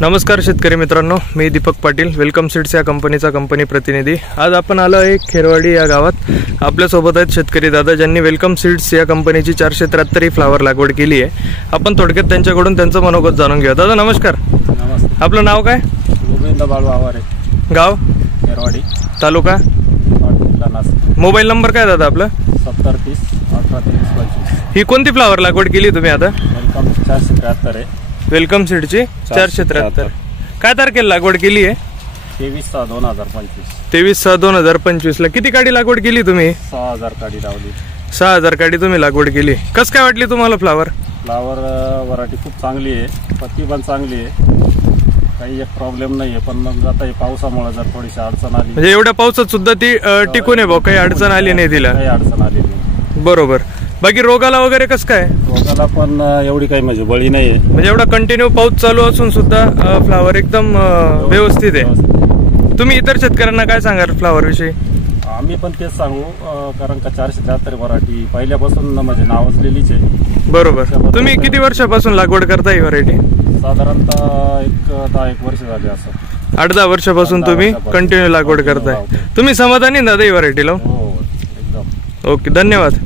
नमस्कार शेतकरी मित्रांनो, मी दीपक पाटील, वेलकम सीड्स या कंपनीचा कंपनी प्रतिनिधी। आज आपण आलो आहे खेरवाडी या गावात। आपल्यासोबत आहेत शेतकरी दादा, ज्यांनी वेलकम सीड्स या कंपनीची 473 ही फ्लावर लागवड केली आहे। आपण थोडक्यात त्यांच्याकडून त्यांचं मनोगत जाणून घेऊया। दादा नमस्कार। नमस्ते। आपलं नाव काय? गोविंद बाळू आवारे, गाव खेरवाडी, तालुका नाशिक। मोबाईल नंबर काय दादा आपला? 7030 183025। ही कोणती फ्लावर लागवड केली तुम्ही आता? वेलकम 473 आहे। वेलकम सीडची 473। काय तारखेला लागवड केली आहे? 23/6/2025। 23/6/2025 ला किती काडी लागवड केली तुम्ही? 6000 काडी लावली। 6000 काडी तुम्ही लागवड केली। कसं काय वाटली तुम्हाला फ्लावर? फ्लावर व्हरायटी खूप चांगली आहे, पत्ती पण चांगली आहे, काही एक प्रॉब्लेम नाही आहे। पण मग आता हे पावसामुळे जर थोडीशी अडचण आली, म्हणजे एवढ्या पावसात सुद्धा ती टिकून आहे भाऊ, काही अडचण आली नाही तिला? काही अडचण आली नाही। बरोबर। बाकी रोगाला वगैरे कसं काय? रोगाला पण एवढी काही म्हणजे बळी नाही आहे, म्हणजे एवढा कंटिन्यू पाऊस चालू असून सुद्धा फ्लावर एकदम व्यवस्थित आहे। तुम्ही इतर शेतकऱ्यांना काय सांगाल फ्लावर विषयी? आम्ही पण तेच सांगू, कारण का 473 व्हरायटी पहिल्यापासून म्हणजे नावाजलेलीच आहे। बरोबर। तुम्ही किती वर्षापासून लागवड करता ही व्हरायटी? साधारणतः 10-1 वर्ष झाले असं। 8-10 वर्षापासून तुम्ही कंटिन्यू लागवड करताय। तुम्ही समाधानी दादा ही व्हरायटी लावून? हो एकदम। ओके, धन्यवाद।